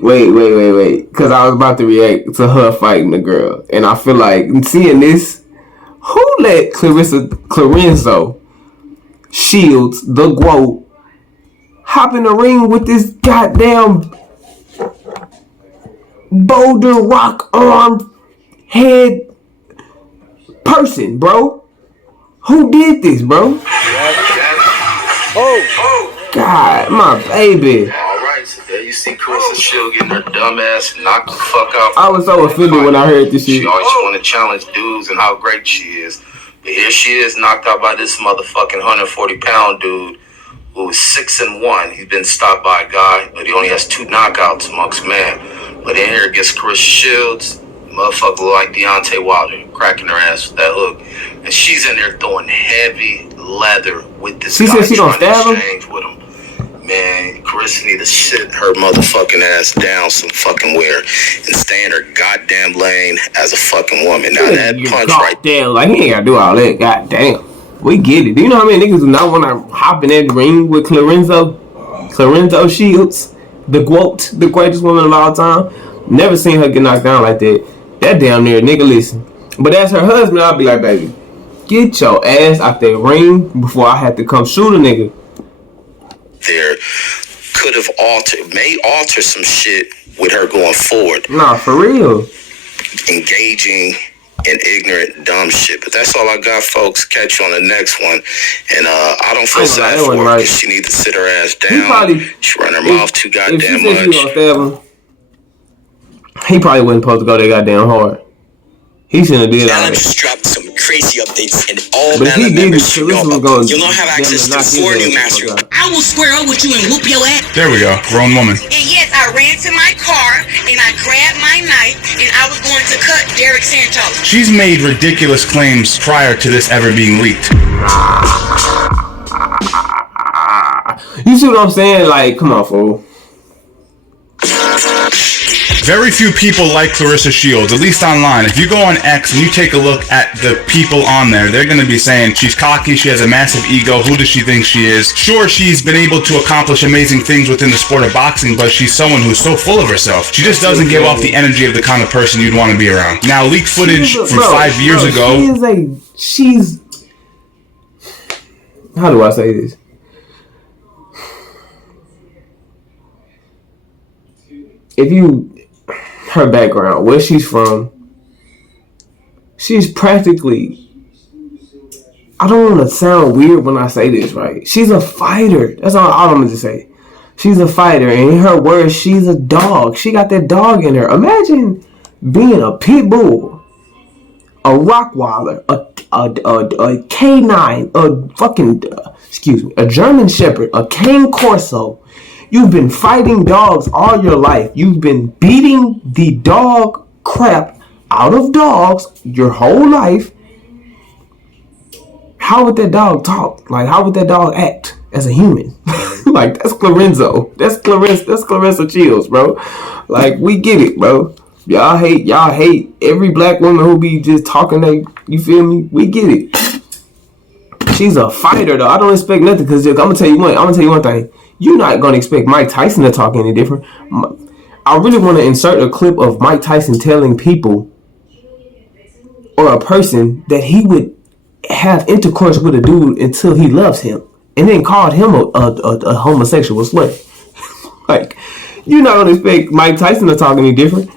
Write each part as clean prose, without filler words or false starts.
Wait. Because I was about to react to her fighting the girl. And I feel like, seeing this, who let Claressa Sheilds, the GWOAT, hop in the ring with this goddamn boulder rock arm head person, bro? Who did this, bro? God, my baby. Alright, so there you see Claressa Sheilds getting her dumb ass knocked the fuck out. I was so offended when I heard this shit. She always want to challenge dudes and how great she is. But here she is, knocked out by this motherfucking 140-pound dude who is 6-1. He's been stopped by a guy, but he only has 2 knockouts amongst men. But in here against Claressa Sheilds, motherfucker look like Deontay Wilder, cracking her ass with that hook. And she's in there throwing heavy leather with this guy said she trying to stab him? exchange with him. Man, Claressa need to sit her motherfucking ass down some fucking where and stay in her goddamn lane as a fucking woman. Now that punch right there, like he ain't gotta do all that. Goddamn, we get it. Do you know how many niggas do not want to hop in that ring with Claressa Sheilds, the GWOAT, the greatest woman of all time? Never seen her get knocked down like that. That damn near nigga, listen. But as her husband, I'll be like, baby, get your ass out that ring before I have to come shoot a nigga. There could have may alter some shit with her going forward. Nah, for real. Engaging in ignorant, dumb shit. But that's all I got, folks. Catch you on the next one. And I don't feel sad for her because she needs to sit her ass down. She run her mouth too goddamn much. He probably wasn't supposed to go that goddamn hard. He shouldn't have did all that. Just dropped some crazy updates and all but Mala members should know about. You'll not have access to 4 new master. I will square up with you and whoop your ass. There we go, grown woman. And yes, I ran to my car and I grabbed my knife and I was going to cut Derek Santos. She's made ridiculous claims prior to this ever being leaked. You see what I'm saying? Like, come on, fool. Very few people like Claressa Sheilds, at least online. If you go on X and you take a look at the people on there, they're going to be saying she's cocky, she has a massive ego, who does she think she is? Sure, she's been able to accomplish amazing things within the sport of boxing, but she's someone who's so full of herself. She just doesn't give off the energy of the kind of person you'd want to be around. Now, leaked footage from 5 years ago. She's how do I say this? If you her background, where she's from, she's practically, I don't want to sound weird when I say this, right? She's a fighter. That's all I'm going to say. She's a fighter, and in her words, she's a dog. She got that dog in her. Imagine being a pit bull, a Rottweiler, a canine, a German Shepherd, a Cane Corso. You've been fighting dogs all your life. You've been beating the dog crap out of dogs your whole life. How would that dog talk? Like, how would that dog act as a human? Like, that's Claressa. That's Claressa Sheilds, bro. Like, we get it, bro. Y'all hate every black woman who be just talking like, you feel me? We get it. She's a fighter, though. I don't expect nothing, because I'm gonna tell you one thing. You're not going to expect Mike Tyson to talk any different. I really want to insert a clip of Mike Tyson telling people or a person that he would have intercourse with a dude until he loves him, and then called him a homosexual slut. Like, you're not going to expect Mike Tyson to talk any different.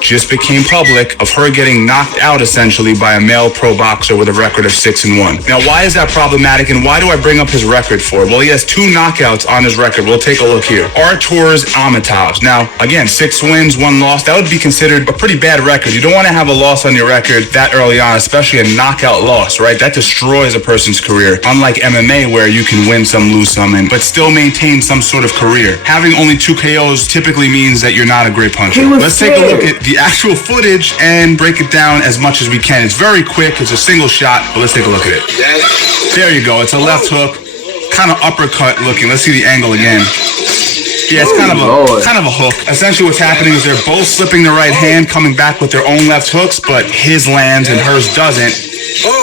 Just became public of her getting knocked out essentially by a male pro boxer with a record of 6-1. Now, why is that problematic, and why do I bring up his record for it? Well, he has 2 knockouts on his record. We'll take a look here. Artur's Armitage. Now, again, 6 wins, 1 loss. That would be considered a pretty bad record. You don't want to have a loss on your record that early on, especially a knockout loss, right? That destroys a person's career. Unlike MMA, where you can win some, lose some, but still maintain some sort of career. Having only 2 KOs typically means that you're not a great puncher. Let's take a look at the actual footage and break it down as much as we can. It's very quick. It's a single shot, but let's take a look at it. There you go. It's a left hook, kind of uppercut looking. Let's see the angle again. Yeah, it's kind of a hook. Essentially what's happening is they're both slipping the right hand, coming back with their own left hooks, but his lands and hers doesn't.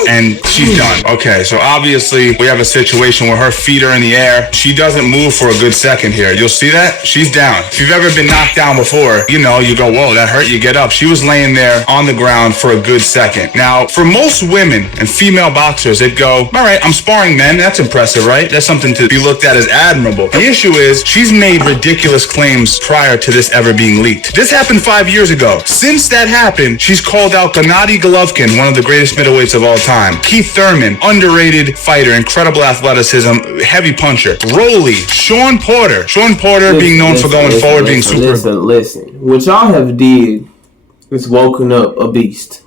and she's done. Okay, so obviously we have a situation where her feet are in the air. She doesn't move for a good second here. You'll see that? She's down. If you've ever been knocked down before, you know, you go, whoa, that hurt, you get up. She was laying there on the ground for a good second. Now, for most women and female boxers, they'd go, all right, I'm sparring men. That's impressive, right? That's something to be looked at as admirable. The issue is she's made ridiculous claims prior to this ever being leaked. This happened 5 years ago. Since that happened, she's called out Gennady Golovkin, one of the greatest middleweights of all time. Keith Thurman, underrated fighter, incredible athleticism, heavy puncher. Rolly, Sean Porter. Sean Porter being known for going forward, being super... Listen. What y'all have did is woken up a beast,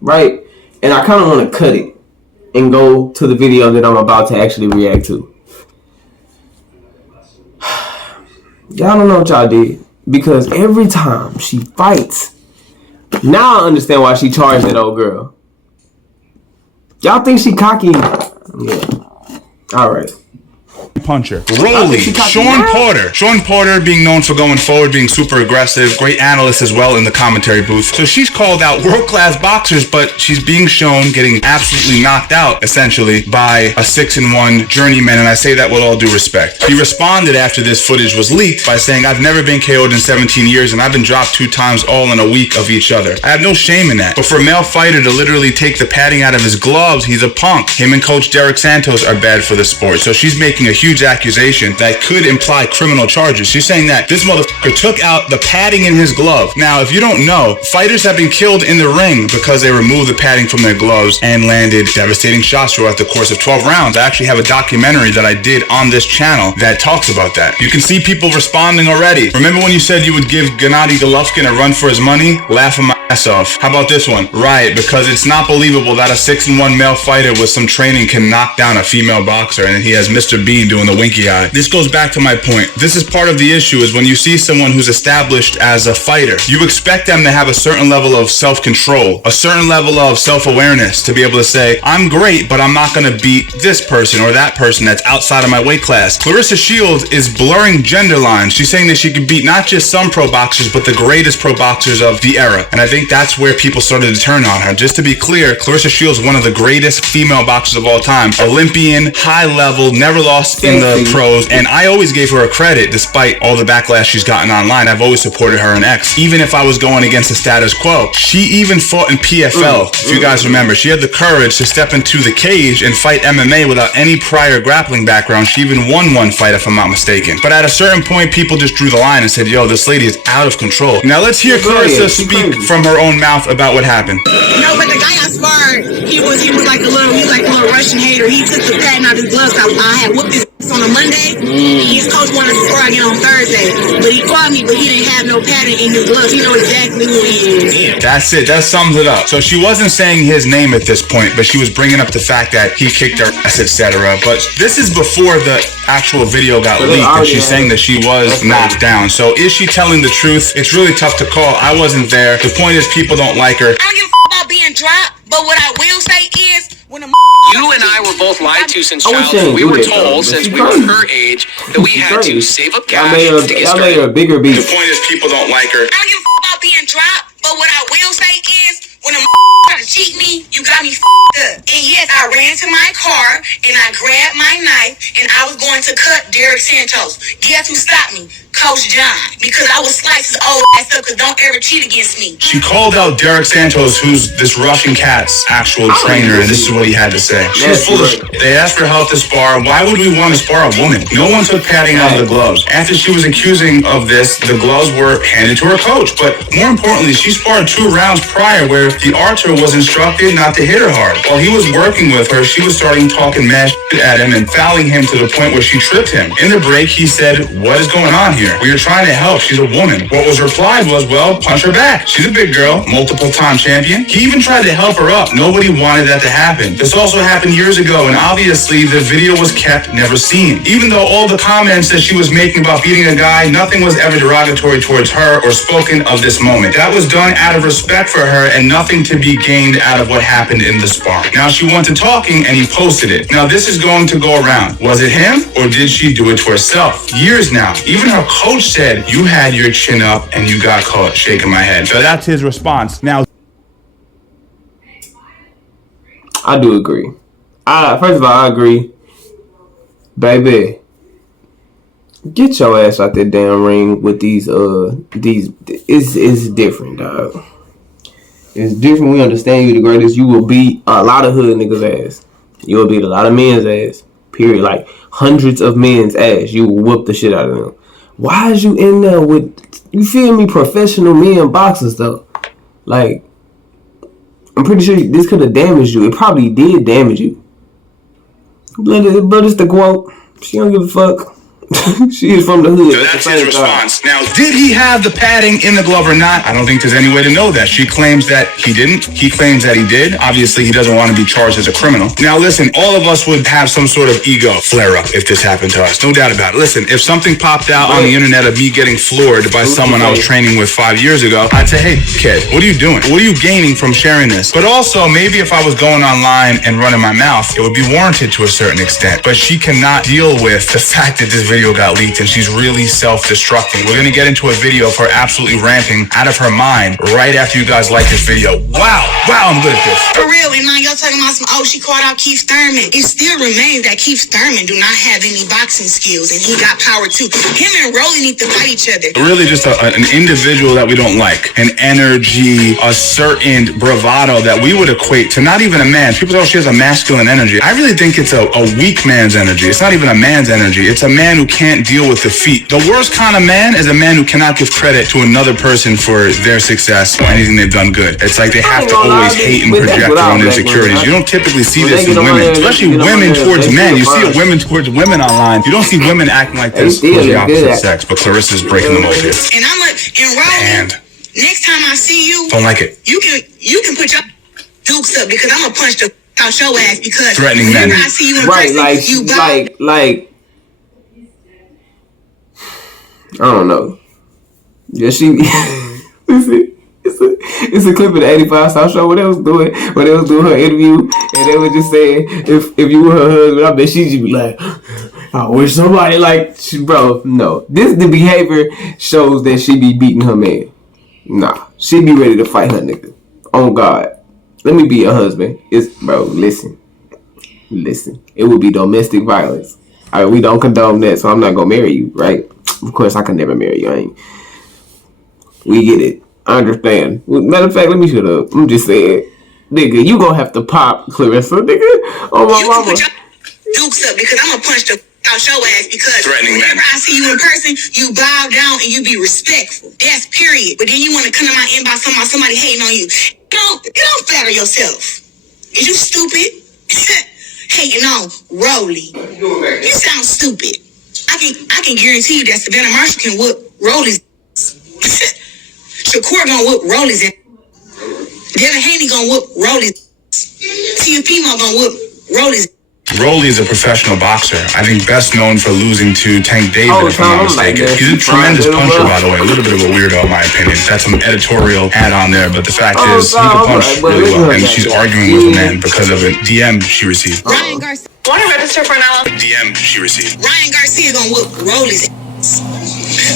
right? And I kind of want to cut it and go to the video that I'm about to actually react to. Y'all don't know what y'all did. Because every time she fights, now I understand why she charged that old girl. Y'all think she cocky? Yeah. Alright. Puncher. Rolly, Sean Porter. Sean Porter being known for going forward, being super aggressive, great analyst as well in the commentary booth. So she's called out world-class boxers, but she's being shown getting absolutely knocked out, essentially, by a 6-1 journeyman, and I say that with all due respect. He responded after this footage was leaked by saying, I've never been KO'd in 17 years, and I've been dropped 2 times all in a week of each other. I have no shame in that. But for a male fighter to literally take the padding out of his gloves, he's a punk. Him and Coach Derek Santos are bad for the sport. So she's making a huge accusation that could imply criminal charges. She's saying that this motherfucker took out the padding in his glove. Now, if you don't know, fighters have been killed in the ring because they removed the padding from their gloves and landed devastating shots throughout the course of 12 rounds. I actually have a documentary that I did on this channel that talks about that. You can see people responding already. Remember when you said you would give Gennady Golovkin a run for his money? Laughing my ass off. How about this one? Right, because it's not believable that a 6-1 male fighter with some training can knock down a female boxer, and he has Mr. Bean doing the winky eye. This goes back to my point. This is part of the issue, is when you see someone who's established as a fighter, you expect them to have a certain level of self-control, a certain level of self-awareness to be able to say, I'm great, but I'm not going to beat this person or that person that's outside of my weight class. Claressa Sheilds is blurring gender lines. She's saying that she can beat not just some pro boxers, but the greatest pro boxers of the era. And I think that's where people started to turn on her. Just to be clear, Claressa Sheilds is one of the greatest female boxers of all time. Olympian, high level, never lost in the pros, and I always gave her a credit despite all the backlash she's gotten online. I've always supported her in X, even if I was going against the status quo. She even fought in PFL, if you guys remember. She had the courage to step into the cage and fight MMA without any prior grappling background. She even won one fight, if I'm not mistaken. But at a certain point, people just drew the line and said, yo, this lady is out of control. Now let's hear Claressa speak from her own mouth about what happened. No, but the guy I sparred, he was like a little Russian hater. He took the padding out of his gloves. I had whooped his on a Monday. His coach wanted to spar again on Thursday, but he called me, but he didn't have no padding in his gloves. He know exactly who he is. That's it. That sums it up. So she wasn't saying his name at this point, but she was bringing up the fact that he kicked her ass, etc. But this is before the actual video got leaked, and she's saying that she was knocked down. So is she telling the truth? It's really tough to call. I wasn't there. The point is, people don't like her. I don't give a about being dropped, but what I will say is, when you and I were both lied to since childhood. We were told since we were her age that we had to save up cash to get started. A bigger beat. The point is, people don't like her. I don't give a about being dropped, but what I will say is, when try to cheat me, you got me up. And yes, I ran to my car and I grabbed my knife and I was going to cut Derek Santos. Guess who stopped me? Coach John, because I was sliced his old ass up, because don't ever cheat against me. She called out Derek Santos, who's this Russian cat's actual trainer, and this is what he had to say. She was full of shit. They asked for help to spar. Why would we want to spar a woman? No one took padding out of the gloves. After she was accusing of this, the gloves were handed to her coach. But more importantly, she sparred 2 rounds prior where the archer was instructed not to hit her hard. While he was working with her, she was starting talking mad shit at him and fouling him to the point where she tripped him. In the break, he said, "What is going on here? We are trying to help. She's a woman." What was replied was, "Well, punch her back. She's a big girl, multiple-time champion." He even tried to help her up. Nobody wanted that to happen. This also happened years ago, and obviously the video was kept, never seen. Even though all the comments that she was making about beating a guy, nothing was ever derogatory towards her or spoken of this moment. That was done out of respect for her and nothing to be gained out of what happened in the spar. Now she went to talking and he posted it. Now this is going to go around. Was it him or did she do it to herself? Years now. Even her coach said, "You had your chin up and you got caught." Shaking my head. So that's his response. Now, I do agree. First of all, I agree. Baby, get your ass out that damn ring with these. It's different, dog. It's different. We understand you the greatest. You will beat a lot of hood niggas' ass. You will beat a lot of men's ass. Period. Like hundreds of men's ass. You will whoop the shit out of them. Why is you in there with, you feel me, professional men boxers though? Like, I'm pretty sure this could have damaged you. It probably did damage you. But it's the quote. She don't give a fuck. She is from the hood. So that's his response. Now, did he have the padding in the glove or not? I don't think there's any way to know that. She claims that he didn't. He claims that he did. Obviously, he doesn't want to be charged as a criminal. Now, listen, all of us would have some sort of ego flare up if this happened to us. No doubt about it. Listen, if something popped out on the internet of me getting floored by someone I was training with 5 years ago, I'd say, hey, kid, what are you doing? What are you gaining from sharing this? But also, maybe if I was going online and running my mouth, it would be warranted to a certain extent. But she cannot deal with the fact that this video got leaked and she's really self-destructing. We're going to get into a video of her absolutely ranting out of her mind right after you guys like this video. Wow, I'm good at this. For real, and now y'all talking about some, she called out Keith Thurman. It still remains that Keith Thurman do not have any boxing skills, and he got power too. Him and Rolly need to fight each other. Really just an individual that we don't like. An energy, a certain bravado that we would equate to not even a man. People say, she has a masculine energy. I really think it's a weak man's energy. It's not even a man's energy. It's a man who can't deal with defeat. The worst kind of man is a man who cannot give credit to another person for their success or anything they've done good. It's like they have to always hate and project their own insecurities. You don't typically see this in women, especially women towards men. You see it women towards women online. You don't see women acting like this towards the opposite sex, but Clarissa's breaking the mold here. And I'm like, and Rolly, next time I see you, don't like it. You can put your dukes up because I'm gonna punch the out your ass because threatening men. I see you in person, you like I don't know. Yeah, she. It's a clip of the 85 South Show where they was doing her interview, and they were just saying if you were her husband, I bet she'd just be like, I wish somebody like, bro. No, the behavior shows that she be beating her man. Nah, she be ready to fight her nigga. On God, let me be your husband. Listen. It would be domestic violence. We don't condone that, so I'm not gonna marry you, right? Of course, I can never marry you. We get it. I understand. Matter of fact, let me shut up. I'm just saying, nigga, you gonna have to pop Claressa, nigga. Oh my mama. Put your dukes up because I'm gonna punch the out your ass because threatening whenever men. I see you in person, you bow down and you be respectful. That's period. But then you want to come to my inbox talking about somebody hating on you. You don't flatter yourself. Is you stupid? Hating on Rolly. You sound stupid. I can guarantee you that Savannah Marshall can whoop Rolly's. Shakur gonna whoop Rolly's. Devin Haney gonna whoop Rolly's. Tia Pimo gonna whoop Rolly's. Rolly is a professional boxer. I think best known for losing to Tank David, if I'm not mistaken. He's a tremendous puncher, by the way. A little bit of a weirdo, in my opinion. That's some editorial add on there, but the fact is, he can punch really well. And she's arguing with a man because of a DM she received. Ryan Garcia. Want to register for an hour? DM she received. Ryan Garcia gonna whoop Rolly's ass.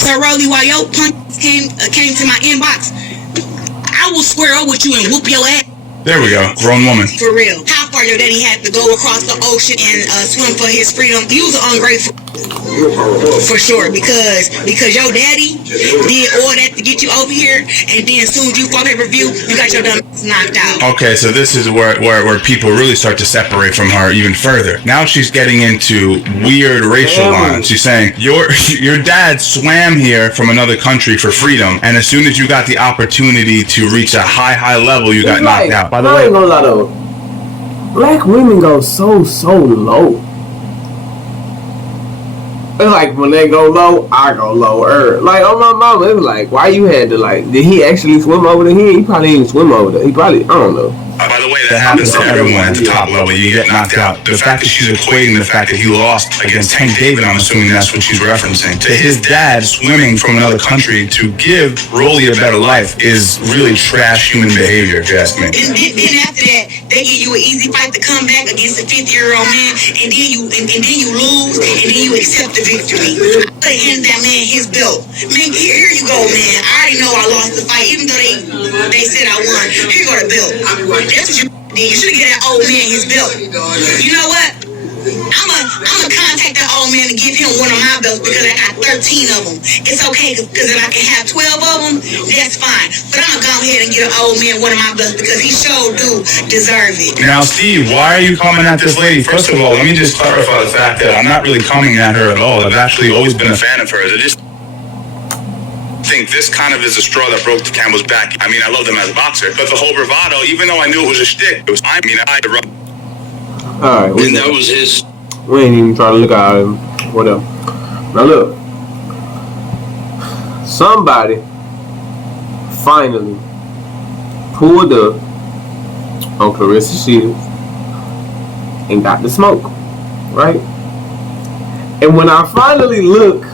So Rolly, while your punch came to my inbox, I will square up with you and whoop your ass. There we go. Grown woman. For real. How far your daddy had to go across the ocean and swim for his freedom? He was ungrateful. For sure. Because your daddy did all that to get you over here, and then as soon as you fought pay-per-view, you got your dumb knocked out. Okay, so this is where people really start to separate from her even further. Now she's getting into weird racial lines. She's saying, your dad swam here from another country for freedom, and as soon as you got the opportunity to reach a high level, you got knocked out. By the way, I ain't gonna lie though, black women go so low. It's like when they go low, I go lower. Like on my mama, it was like, why you had to did he actually swim over there? He probably didn't swim over there. He probably, I don't know. By the way, that happens to everyone at the top level. You get knocked out. The fact that she's equating the fact that he lost against Tank David, I'm assuming that's what she's referencing, to his dad swimming from another country to give Rolly a better life is really trash human behavior, if you ask me. And then after that, they give you an easy fight to come back against a 50-year-old man, and then you lose, and then you accept the victory. I could have handed that man his belt. Man, here you go, man. I already know I lost the fight, even though they said I won. Here you go the belt. That's what you then you should get that old man his belt. You know what? I'm gonna contact that old man and give him one of my belts because I got 13 of them. It's okay because if I can have 12 of them, that's fine. But I'm gonna go ahead and get an old man one of my belts because he sure do deserve it. Now, Steve, why are you coming at this lady? First of all, let me just clarify the fact that I'm not really coming at her at all. I've actually always been a fan of hers. I just think this kind of is a straw that broke the camel's back. I mean, I love him as a boxer, but the whole bravado, even though I knew it was a shtick, it was. I mean, Alright, And that was his. we ain't even trying to look at him. Whatever. Now look. Somebody finally pulled up on Claressa Sheilds and got the smoke. Right? And when I finally look